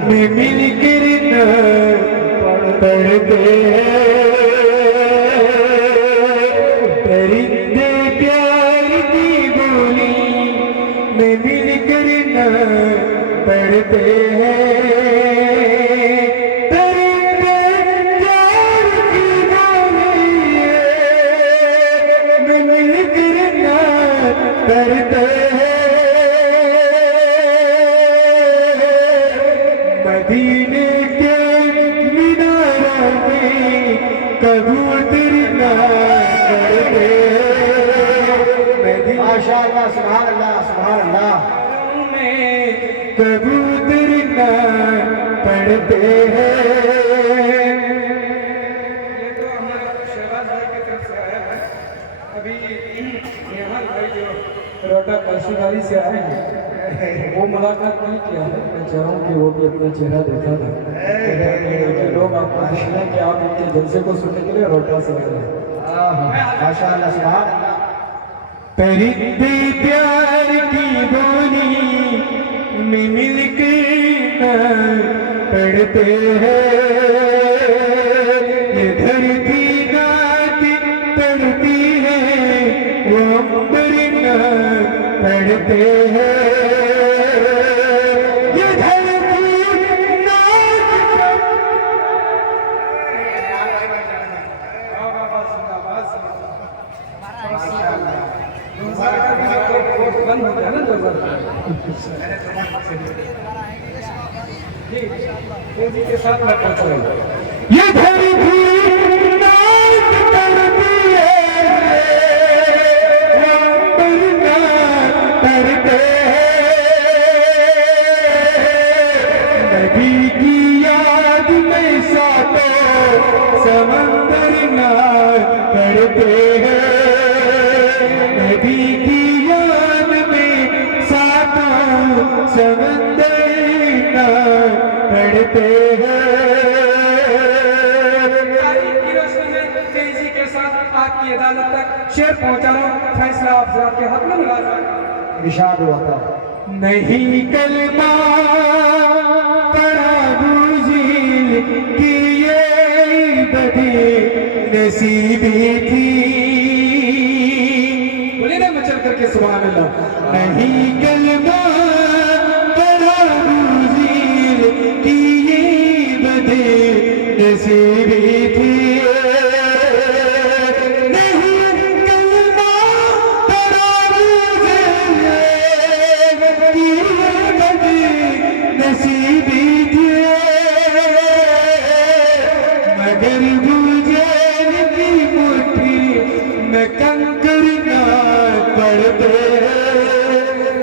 में मिलकर न पढ़ते हैं। परिंदे प्यार की बोली में मिलकर न पढ़ते हैं। परिंदे प्यार की बोली में मिलकर न पढ़ते हैं। मदीने के मीनारों में कबूतर ना करते हैं। माशाअल्लाह, सुभान अल्लाह, सुभान अल्लाह। में कबूतर ना पढ़ते हैं। ये तो हमारा शहबाज भाई की तरफ से आया है। अभी यहाँ भाई जो रोटा काशीवाड़ी से आए हैं वो मुलाकात नहीं किया है। मैं चाह रहा हूँ कि वो भी अपना चेहरा देखा था। लोग आपको पूछना कि आप उनके जलसे को सुनने के लिए रोटा से आए हैं। माशाअल्लाह, सुभान अल्लाह। परिंदे प्यार की बोली में मिलकर पढ़ते हैं। ये धरती नात पढ़ती है, वो अंबर न पढ़ते हैं। ये धरती नात बंद हो गया ना 2000 जी के साथ मैं पहुंच रहा हूँ। ये धरती नाच करती है, अंबर नाच करते हैं। नबी की याद में सातों समंदर नाच करते हैं। नबी की याद में सातों समंदर नाच करते हैं। तेजी के साथ आपकी अदालत तक शेर पहुंचा रहा हूँ। फैसला आप जरा के हाथ में मुलाज़ा इरशाद हुआ था। नहीं कलमा पढ़ा बूझिल कि ये बदी नसीबी थी। बोले ना मचल करके सुभान अल्लाह। नहीं कलमा पढ़ा बूझिल कि ये बदी नसीबी थी। मगर गुलजार की मुट्ठी में कंकर ना पड़ते।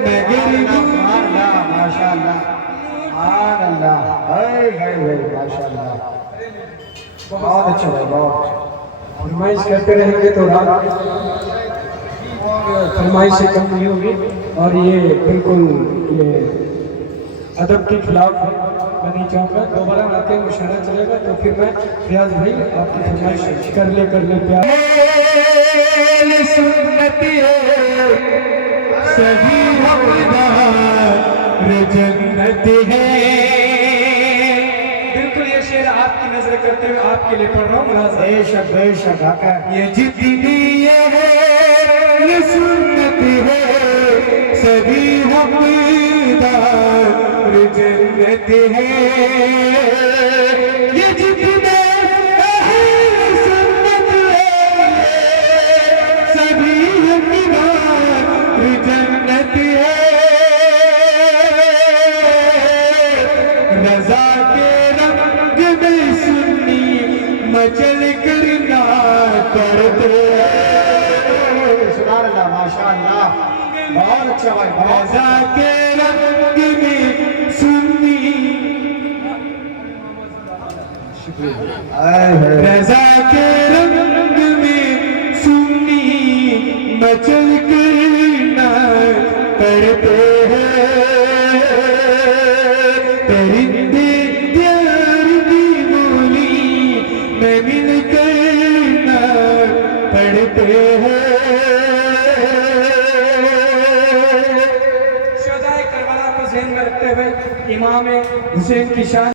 मगर माशाअल्लाह, सुभान अल्लाह। माशाअल्लाह, बहुत अच्छा है, बहुत अच्छा। फरमाइश करते रहेंगे तो रात फरमाइश से कम नहीं होगी। और ये बिल्कुल ये अदब के खिलाफ है। मैं नहीं चाहूँगा दोबारा आते हैं मुशायरा चलेगा तो फिर मैं रियाज भाई आपकी फरमाइश कर ले प्यार। सुन्नत है सभी हकदार जन्नत है। बिल्कुल ये शेर आपकी नजर करते हुए आपके लिए पढ़ रहा हूँ मुलाज़ा। बेशक बेशक आका। ये जितनी ये है ये सुन्नत है सभी हकदार जन्नत है। ये जितने अहले सुन्नत है सभी हकदार जन्नत है। रज़ा के रंग में सुन्नी मचल करना करते हैं। सुभान अल्लाह, माशाअल्लाह, बहुत अच्छा भाई, बहुत रज़ा के रंग में सुन्नी रज़ा के रंग में सुन्नी मचल करना करते हैं। परिंदे प्यार की बोली में मिल करना पढ़ते हैं। ध्यान में रखते हुए इमाम हुसैन की शान